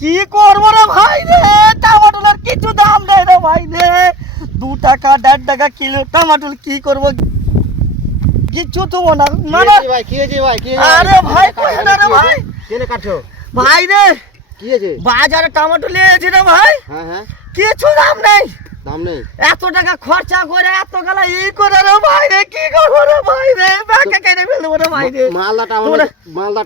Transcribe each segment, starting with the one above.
কি করবো রে ভাই রে, টমেটোর কিছু দাম নেই রে ভাই রে, 2 টাকা 1.5 টাকা কিলো টমেটো, কি করবো কিছু তো না না না ভাই কি হয়েছে ভাই? কি আরে ভাই কই না রে ভাই, কেন কাটছো ভাই রে কি হয়েছে? বাজারে টমেটো নিয়েছি রে ভাই, হ্যাঁ হ্যাঁ কিছু দাম নেই, দাম নেই। এত টাকা খরচা করে এত গলা করে রে ভাই রে, কি করবো রে ভাই রে, ব্যাকে কেটে ফেলবো রে ভাই রে। মালদা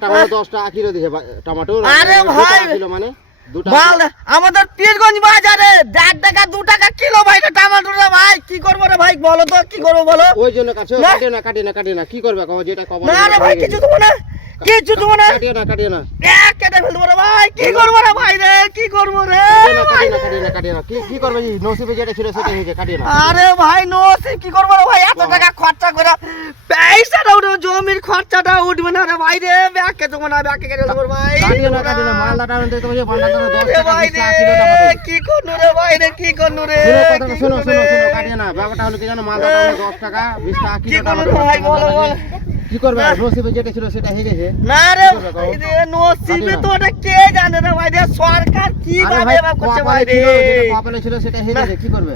টমেটো 10 টাকা কিলো দিছে টমেটো। আরে ভাই কিলো মানে 2 টাকা। মালদা আমাদের পীরগঞ্জ বাজারে 1.5 টাকা 2 টাকা কিলো ভাই রে টমেটো রে ভাই, কি করবো রে ভাই বলো তো, কি করবো বলো? ওই জন্য কাটছো। কাটিও না কি করবে কও, যেটা কব না রে ভাই কিছু দেবো না, কিছু দেবো না, কাটিও না কেটে ফেলবো রে ভাই, কি করবো রে ভাই রে, কি করবো রে ভাই রে? কি করবে? নসিবে যেটা ছিল সেটা হয়েছে, কাটিও না। আরে ভাই নসিব কি করবো রে ভাই, এত টাকা খরচা করে পয়সাটা উঠবে, জমির খরচাটা উঠবে না রে ভাই রে, ব্যাকে দেবো না, ব্যাকে কেটে দেবো ভাই। কাটিও না মালদা টমেটো তোমার যে বান্ডা 10 রে টাকা ভাই 20 রে, টাকা কিলো টমেটো। কি করনু রে ভাই রে, কি করনু রে, শোনো কাটিও না। ব্যাপারটা হলো কি জানো, মালদা টমেটো 10 টাকা 20 টাকা কি কিলো করনু টমেটো। রে ভাই বলো বলো? কি করবে? নসিবে যেটা ছিল সেটা হয়ে গেছে। না রে ভাই রে, নসিবে তো ওটা কে জানে রে ভাই রে, সরকার কি ভাবে এবার করছে ভাই রে। কপালে ছিল সেটা হয়ে গেছে, কি করবে?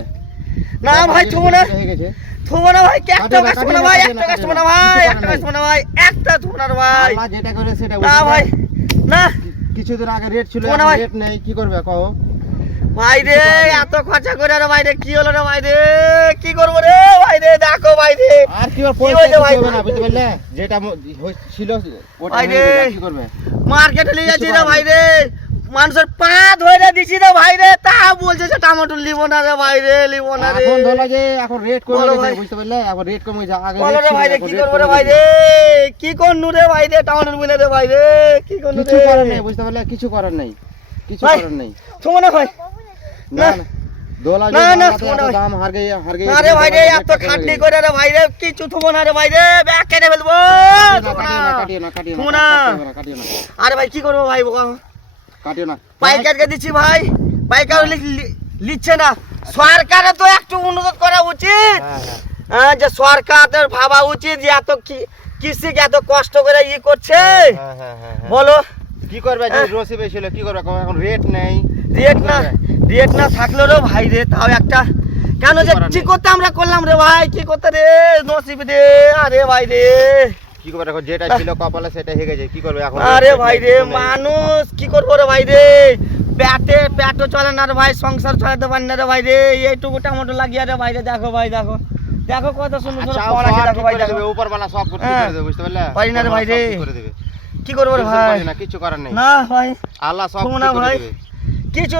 না ভাই থুবো না, হয়ে গেছে। থুবো না ভাই, একটা গাছ থুবো না ভাই, একটা গাছ থুবো না ভাই, একটা গাছ থুবো না ভাই, একটা থুবো না রে ভাই। আল্লাহ যেটা করে সেটা না ভাই না কিছুদিন আগে রেট ছিল, থুবো না এখন ভাই। রেট নেই, কি করবে কও? ভাই রে এত খরচা করে রে ভাই রে, কি হলো রে ভাই রে, কি করবো রে ভাই রে, দেখো ভাই রে। আর কি হয়েছে পয়সা ভাই? হবে না, বুঝতে পারলে? যেটা ছিল ওটা ভাই হয়ে রে। গেছে, কি করবে? মার্কেটে নিয়ে যাচ্ছি কিছু রে করার ভাই রে, মানুষের পা ধরে দিছি রে ভাই রে, তা বলছে যে টমেটো লিবো না রে ভাই রে, লিবো না রে। এখন ধরো যে এখন রেট কমে বলো গেছে, ভাই। বুঝতে পারলে? এখন রেট কমে গেছে, আগে বলো রেট রে ছিল, ভাই রে, এখন কি রেট করবো কমে রে ভাই গেছে। রে, কি করনু রে ভাই রে, টমেটো মিলে রে ভাই রে, কি করনু কিছু রে? করার নেই, বুঝতে পারলে? কিছু করার নেই, কিছু ভাই। করার নেই। থুবো না ভাই, না না দোলা না, যে না, মালদাতে শোনো এত ভাই। দাম হার গিয়ে না রে ভাই রে, এত খাটনি করে রে ভাই রে, কিছু থুবো না রে ভাই রে, ব্যাগ কেটে ফেলবো, থুবো না। থুবো না। আরে ভাই কি করবো ভাই, কাটিও না পাইকারকে দিচ্ছি ভাই, পাইকার লিখছে না, সরকারে তো একটু অনুরোধ করা উচিত, যে সরকারের ভাবা উচিত যে এত কৃষিকে এত কষ্ট করে ই করছে, বলো কি করবে? যে রসিবে ছিল কি করবে? এখন রেট নেই, রেট না থাকলো রে ভাই রে, তাও একটা কেন যে কি করতে আমরা করলাম রে ভাই, কি করতে রে নসিব রে, আরে ভাই রে, কি করবে? এখন যেটা ছিল কপালে সেটা হয়ে গেছে, কি করবে এখন? আরে ভাই রে, মানুষ কি করবো রে ভাই রে, পেটও চলে না রে ভাই, সংসার চালাতে পারি না রে ভাই রে, এইটুকু টমেটো লাগিয়ে রে ভাই রে, দেখো ভাই দেখো, দেখো কত সুন্দর সুন্দর ফল আছে, দেখো ভাই দেখো, উপরওয়ালা সব ঠিক করে দেবে, বুঝতে পারলে? পারি না রে ভাই রে, করে দেবে, কি করবো রে ভাই, কিছু করার নেই, না ভাই আল্লাহ সব থুবো ঠিক না করে ভাই, দেবে। কিছু